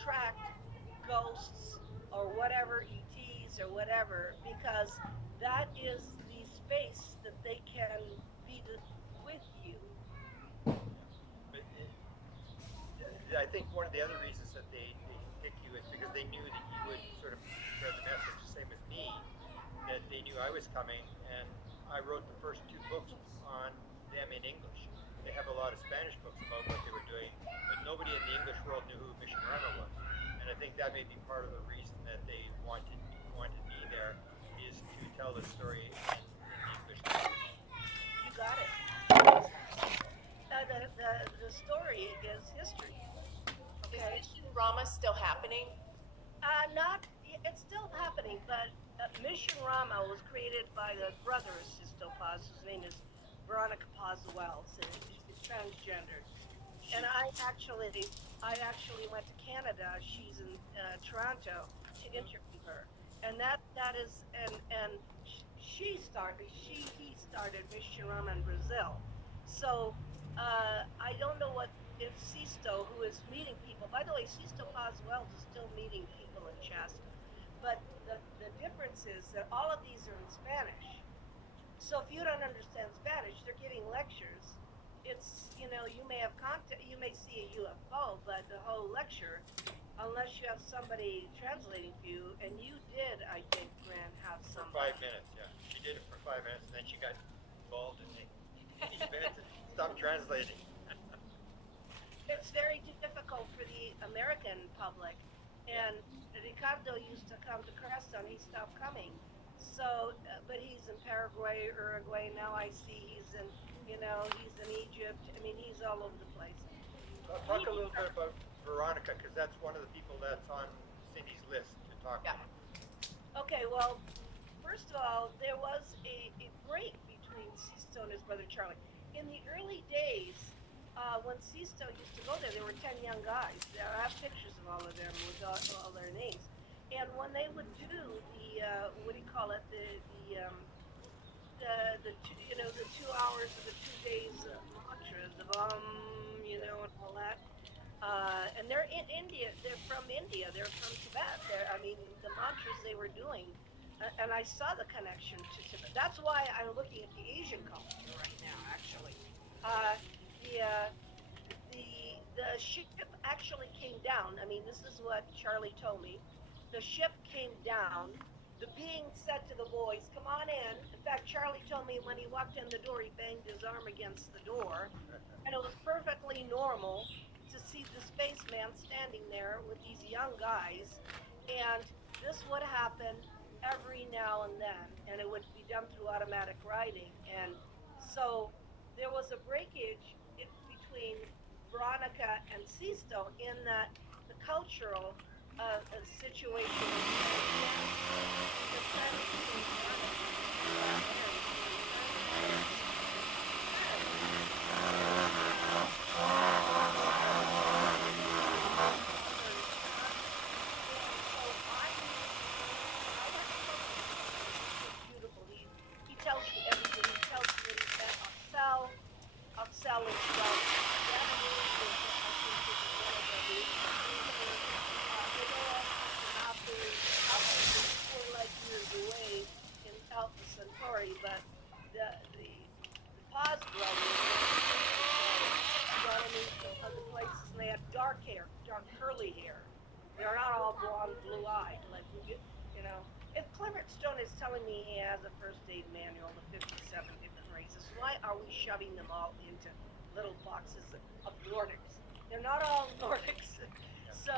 attract ghosts or whatever ETs or whatever because that is the space that they can be with you. Yeah. But I think one of the other reasons that they pick you is because they knew that you would sort of spread the message, the same as me, that they knew I was coming, and I wrote the first two books on them in English. They have a lot of Spanish books about what they were doing, but nobody in the English world knew who Mission Rama was. And I think that may be part of the reason that they wanted me there, is to tell the story in the English language. You got it. It's the story is history. Is Okay, Mission Rama still happening? not it's still happening, but Mission Rama was created by the brother of Sisto Paz, whose name is Veronica Paz Wells, and is transgendered. And She, I actually went to Canada. She's in Toronto to interview her, and that is and he started Mission Rama in Brazil. So I don't know what if Sisto, who is meeting people. By the way, Sisto Paz Wells is still meeting people in Chaska, but the difference is that all of these are in Spanish. So if you don't understand Spanish, they're giving lectures. You may have contact, you may see a UFO, but the whole lecture, unless you have somebody translating for you, and you did, I think, Grant, have for 5 somebody. minutes, yeah, she did it for 5 minutes, and then she got involved in the event and stopped translating. It's very difficult for the American public. Yeah. And Ricardo used to come to Crestone. He stopped coming. So, but he's in Paraguay, Uruguay. Now I see he's in Egypt. I mean, he's all over the place. Talk We a need little bit about Veronica, because that's one of the people that's on Cindy's list to talk Yeah. to. Okay, well, first of all, there was a break between Sisto and his brother Charlie. In the early days, when Sisto used to go there, there were 10 young guys. I have pictures of all of them with all their names. And when they would do what do you call it, the 2 hours of the 2 days mantras of and all that, and they're in India. They're from India. They're from Tibet. I mean, the mantras they were doing, and I saw the connection to Tibet. That's why I'm looking at the Asian culture right now. Actually, uh, the uh, the ship actually came down. I mean, this is what Charlie told me. The ship came down. The being said to the boys, "Come on in." In fact, Charlie told me when he walked in the door, he banged his arm against the door, and it was perfectly normal to see the spaceman standing there with these young guys. And this would happen every now and then, and it would be done through automatic writing. And so there was a breakage between Veronica and Sisto in that the cultural situation was transcended. The friends between Veronica and between the friends between the brothers John. And so I have spoken to Sisto. Sisto's beautiful. He tells you everything. He tells you what he's met Oxel. Oxel is from Ganymede. I think is one of the reasons. They go all sorts of Apu is 4 light years away in Alpha Centauri, but the Paz brothers went to Ganymede and other places, and they had dark hair, dark curly hair. They're not all blonde, blue-eyed like we get, you know. If Clement Stone is telling me he has a first aid manual to 57 different races, why are we shoving them all into little boxes of Nordics? They're not all Nordics. Yeah. So,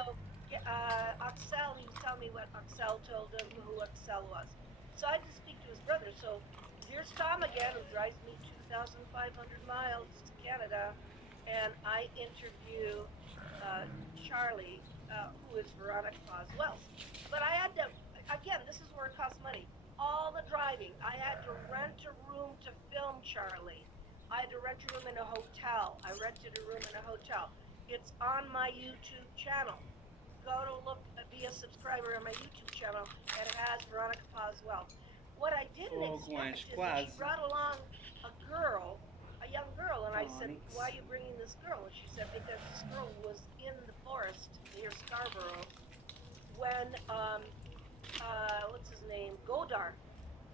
yeah, Axel, he was telling me what Axel told him, who Axel was. So I had to speak to his brother. So here's Tom again, who drives me 2,500 miles to Canada, and I interview Charlie, who is Veronica Paz Wells. But I had to, again, this is where it costs money. All the driving. I had to rent a room to film Charlie. I had to rent a room in a hotel. I rented a room in a hotel. It's on my YouTube channel. Go to look, be a subscriber on my YouTube channel, and it has Veronica Paz Wells. What I didn't Fogões expect is that she quase. brought along a girl, a young girl, and I said, "Why are Phonics. you bringing this girl?" And she said, "Because this girl was in the forest near Scarborough when what's his name, Godar,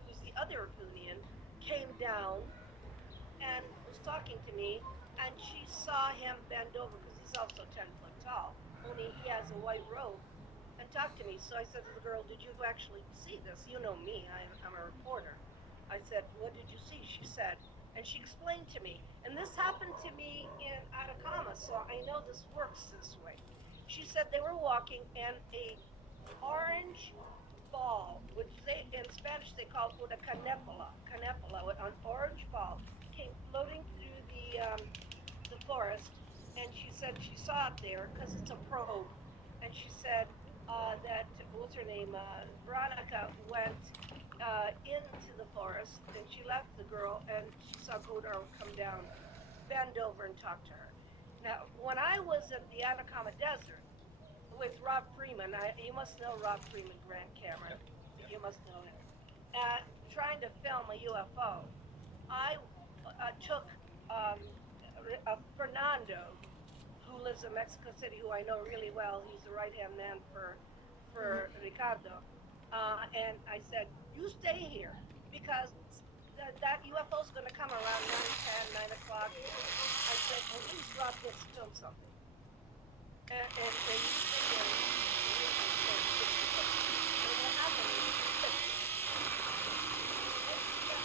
who's the other Punian, came down and was talking to me, and she saw him bend over because he's also 10 foot tall, only he has a white robe, and talked to me. So I said to the girl, "Did you actually see this? You know me, I'm a reporter." I said, "What did you see?" She said, and she explained to me, and this happened to me in Atacama, so I know this works this way. She said they were walking and a orange ball, which they in Spanish they call it a canepola, an orange ball, came floating through the forest, and she said she saw it there because it's a probe, and she said that what's her name, Veronica went into the forest, and she left the girl, and she saw Godar come down, bend over, and talk to her. Now, when I was at the Atacama Desert with Rob Freeman. You must know Rob Freeman, Grant Cameron. Yep. You must know him. Trying to film a UFO, I took Fernando, who lives in Mexico City, who I know really well. He's the right-hand man for Ricardo. And I said, "You stay here because that UFO is going to come around 9, 10, 9 o'clock." I said, "At least Rob gets to film something." And you stay there. And what happened is,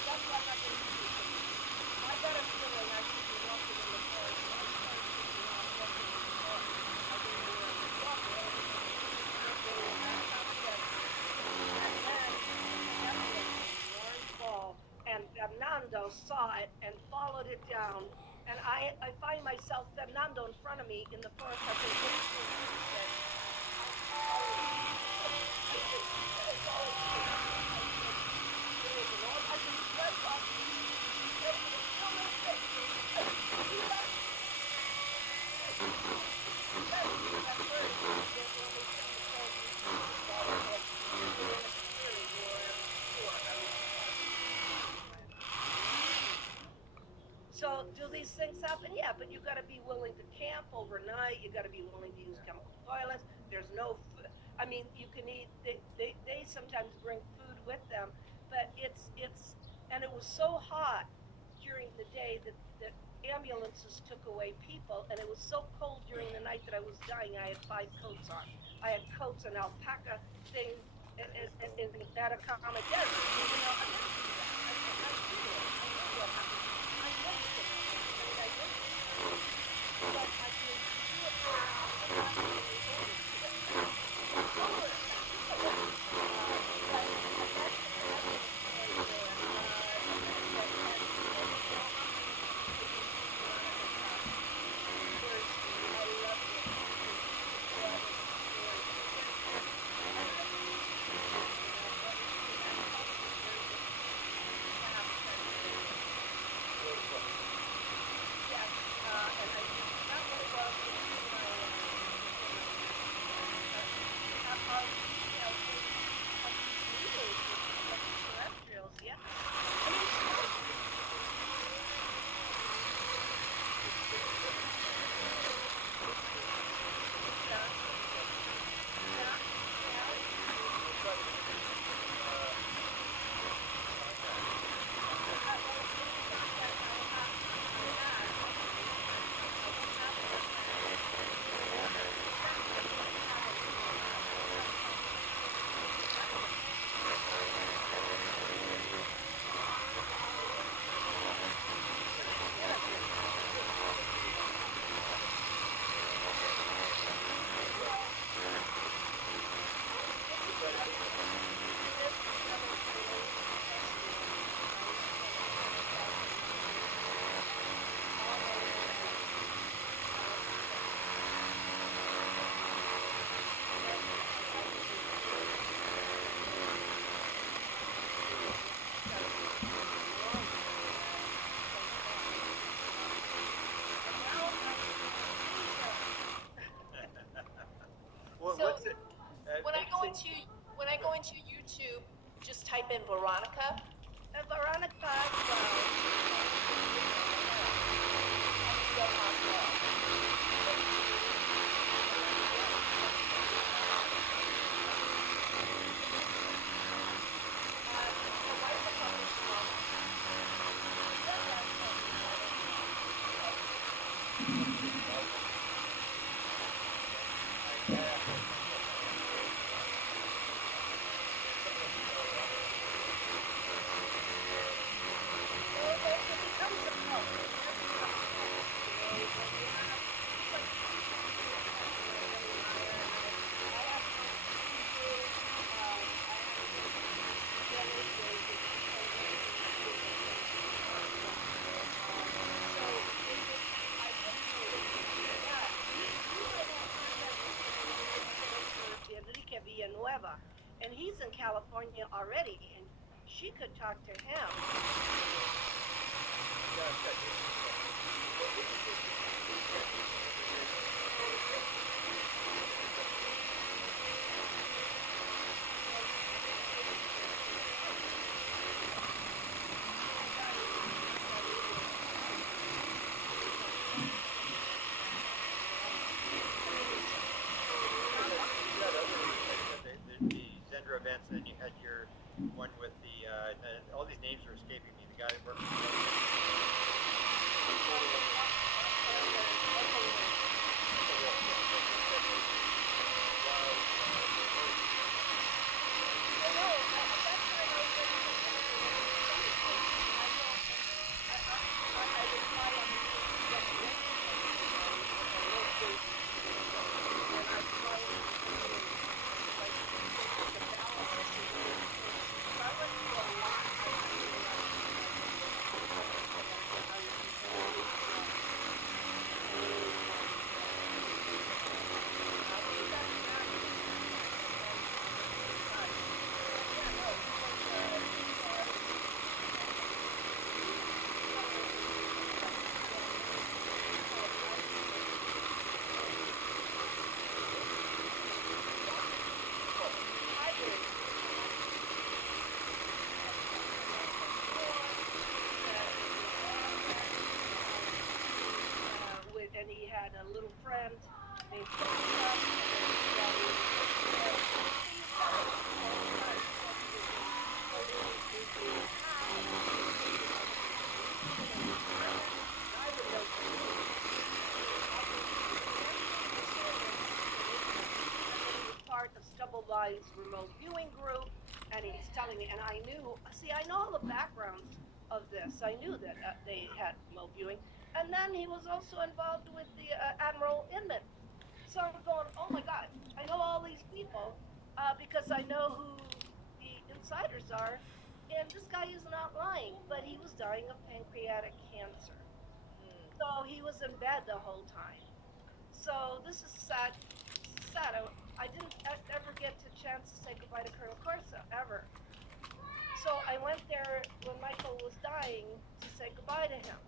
that's why I'm not going to do it. I got a feeling I should be walking in the forest, so I started thinking I'm walking in the forest. I didn't know where I was walking. I was going back on the desert. And then the orange ball, and Fernando saw it and followed it down. And I find myself, Fernando in front of me in the forest. I think, so do these things happen? Yeah, but you got to be willing to camp overnight. You got to be willing to use chemical toilets. There's no, I mean, you can eat. They sometimes bring food with them, but and it was so hot during the day that ambulances took away people, and it was so cold during the night that I was dying. I had 5 coats on. I had coats and alpaca thing in the Atacama Desert. You know, I went through that. I know what happened. I know what happened. I mean, I went through that. But I mean, do it for Well, So what's it? when I go into YouTube, just type in Veronica. Veronica, It becomes a cult. It does become a cult, you know, and you have, it's like Billy Meyer, and I have friends who do, I have a friend who's Billy, they become very interested in things so I get to hear that. You might have heard that for Enrique Villanueva, and he's in California already, and she could talk to him. The Zendra events, and then you had your one with all these names are escaping me. The guy that worked and he had a little friend named Jessica. Part of Stubble Lies remote viewing group, and he's telling me, and I knew, see, I know all the backgrounds of this. I knew that they had remote viewing, and then he was also involved with the Admiral Inman. So I'm going, oh my God, I know all these people because I know who the insiders are, and this guy is not lying, but he was dying of pancreatic cancer. So he was in bed the whole time. So this is sad. Sad. I didn't ever get a chance to say goodbye to Colonel Corso ever. So I went there when Michael was dying to say goodbye to him,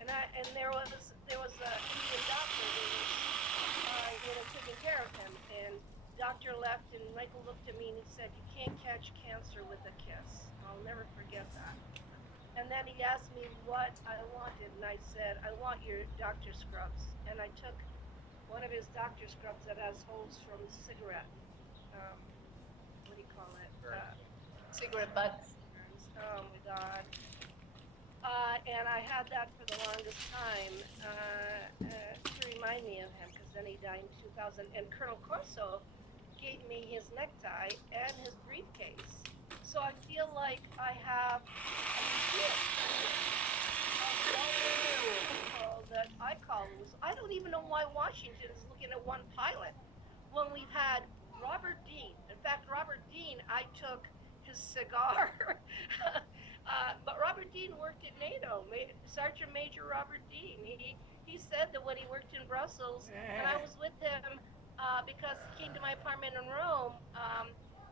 and there was a Indian doctor who was taking care of him, and doctor left, and Michael looked at me and he said, "You can't catch cancer with a kiss." I'll never forget that. And then he asked me what I wanted, and I said, "I want your doctor scrubs." And I took one of his doctor scrubs that has holes from cigarette. What do you call it? Cigarette butts. Oh my God. And I had that for the longest time to remind me of him, because then he died in 2000. And Colonel Corso gave me his necktie and his briefcase. So I feel like I have a gift that I call loose. I don't even know why Washington is looking at one pilot when we've had Robert Dean. In fact, Robert Dean, I took his cigar. But Robert Dean worked at NATO. Sergeant Major Robert Dean. He said that when he worked in Brussels, and I was with him because he came to my apartment in Rome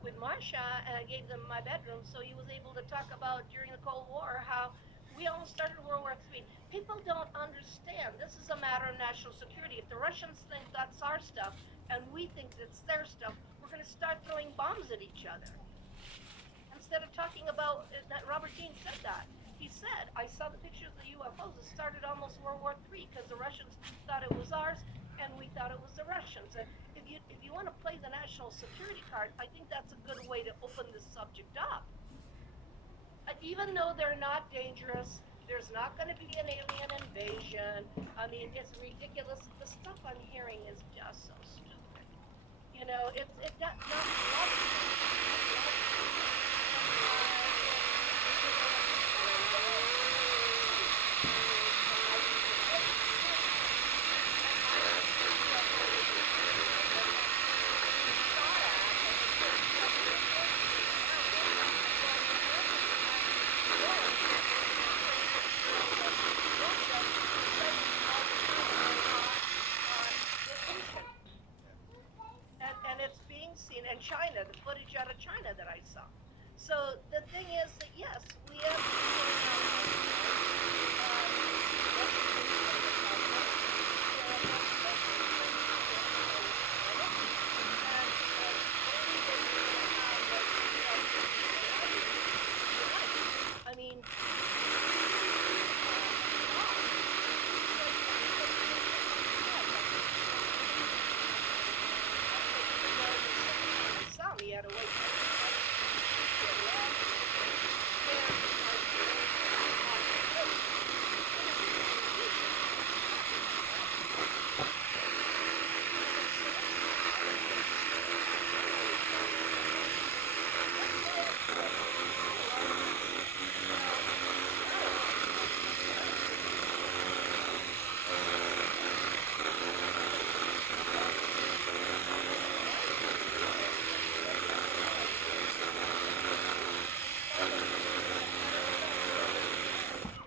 with Marcia, and I gave them my bedroom, so he was able to talk about during the Cold War how we almost started World War III. People don't understand. This is a matter of national security. If the Russians think that's our stuff and we think that's their stuff, we're going to start throwing bombs at each other. Instead of talking about that, Robert Dean said that. He said, "I saw the pictures of the UFOs. It started almost World War III because the Russians thought it was ours, and we thought it was the Russians." And if you want to play the national security card, I think that's a good way to open this subject up. Even though they're not dangerous, There's not going to be an alien invasion. I mean, it's ridiculous. The stuff I'm hearing is just so stupid. You know, it's not logical. It's logical. And you know, like people in the and I mean, every time, and I think that there is a theory of them being shot at, and they couldn't get the Americans around it. And then the Americans actually won against, Russia sending all the military on vacation. And it's being seen in China, the footage out of China that I saw. So the thing is that yes, we have been getting our money's worth. Russia is going to help us. There are especially in China. And maybe they will have like I mean, some he had to wait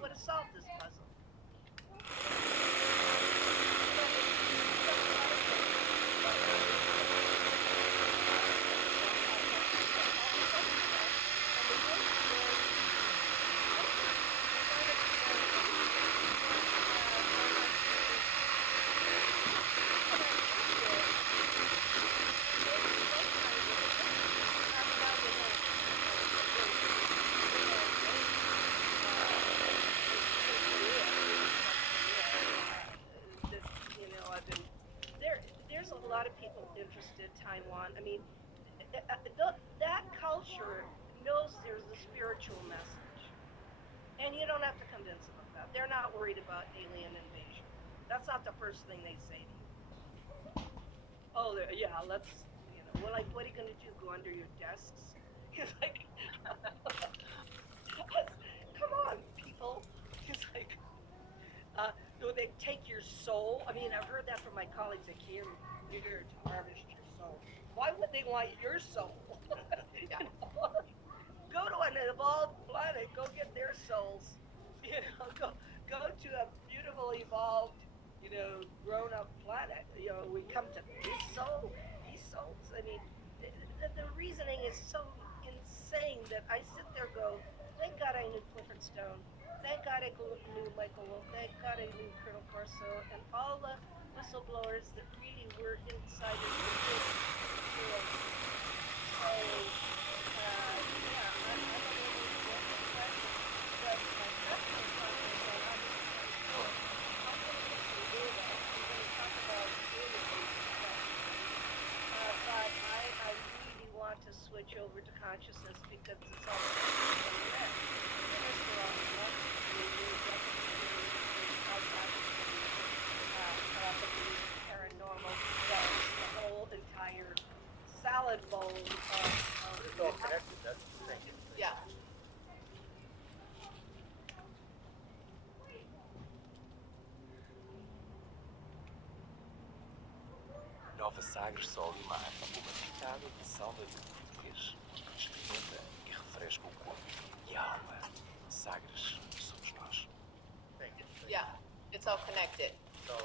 would have solved this puzzle. So it's just a lot of things. But and the thing is, I don't understand you know, I've been there. There's a lot of people interested in Taiwan. I mean, that culture knows there's a spiritual message, and you don't have to convince them of that. They're not worried about alien invasion. That's not the first thing they say to you. Oh, yeah, let's, you know, well, like, what are you gonna do? Go under your desks? It's like, come on, people. It's like, do they take your soul? I mean, I've heard that from my colleagues. They came here to harvest your soul. Why would they want your soul? Yeah. You know? Go to an evolved planet. Go get their souls. You know, go to a beautiful, evolved, you know, grown-up planet. You know, we come to this soul, these souls. I mean, the reasoning is so insane that I sit there and go, thank God I knew Clifford Stone. Thank God I knew Michael Wolff. Thank God I knew Colonel Corso and all the whistleblowers that really were insiders that did do it. So, yeah, I'm unable to get the impression. But my second question is on August 24th. How come we can do that? We're going to talk about alien stuff. But I really want to switch over to consciousness because it's all red. And it's the wrong one. We definitely telepathy, paranormal, the whole entire salad bowl But it's all connected. That's the thing. Yeah. Nova Sagres Sol e Mar, uma pitada de salva de português. Experimenta e refresca o corpo e a alma. Sagres somos nós. Thing. Yeah. It's all connected. So,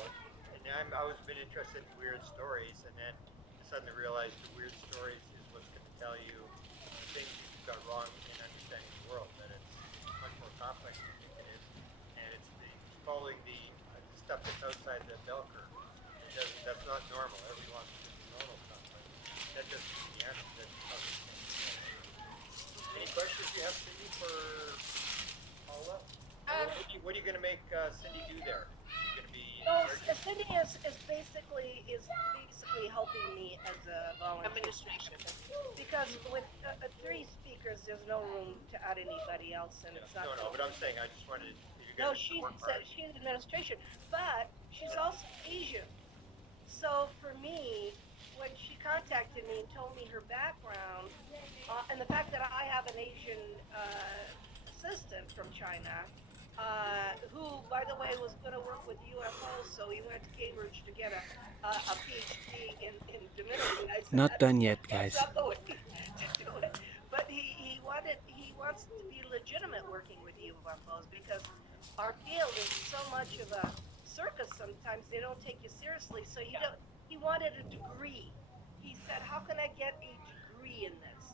and I was been interested in weird stories, and then I suddenly realized the weird stories is what's going to tell you the things you've got wrong in understanding the world. That it's much more complex than you think it is, and it's following the stuff that's outside the bell curve. That's not normal. Everybody wants to do the normal stuff, but that doesn't mean the answer. That doesn't Any questions you have, Cindy, for Paula? What are you going to make Cindy do there? She's going to be Well, Cindy is basically helping me as a volunteer. Administration. Because with 3 speakers, there's no room to add anybody else, and it's not. No, but I'm saying I just wanted you to No, guys she's work hard. she's administration, but she's also Asian. So for me, when she contacted me and told me her background, and the fact that I have an Asian assistant from China, who, by the way, was going to work with UFOs, so he went to Cambridge to get a PhD in divinity. I said, Not done yet, that's guys. not the way to do it. But he wants to be legitimate working with UFOs because our field is so much of a circus. Sometimes they don't take you seriously. So he wanted a degree. He said, "How can I get a degree in this?"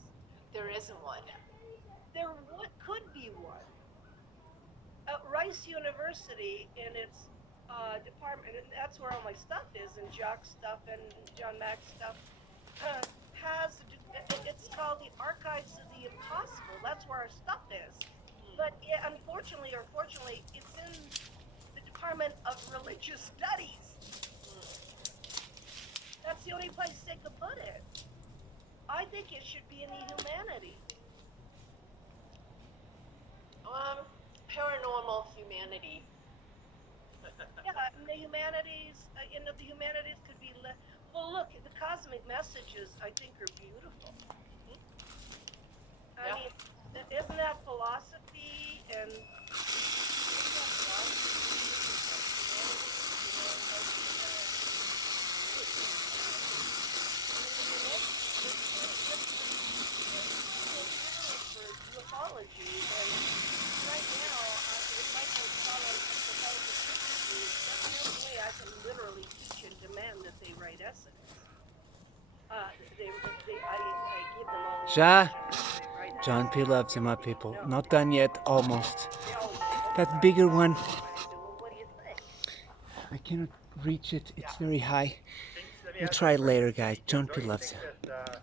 There isn't one. There could be one. Rice University in its department, and that's where all my stuff is, and Jock's stuff and John Mack's stuff, has it's called the Archives of the Impossible. That's where our stuff is. But unfortunately or fortunately, it's in the Department of Religious Studies. That's the only place they could put it. I think it should be in the humanities. Paranormal humanity. Yeah, and the humanities, the humanities could be. Well, look, the cosmic messages I think are beautiful. I Yeah. mean, isn't that philosophy and? Ufology, and right now, with Michael Pollan that's the only way I can literally teach and demand that they write essays. I give them all the Ja, instructions they write John P. essays. loves him up, people. No. Not done yet, almost. They all That bigger one, I said, well, what do you think? I cannot reach it. It's very high. Things, let me We'll ask try you it a later, question. guys. John Don't P. you loves think it. that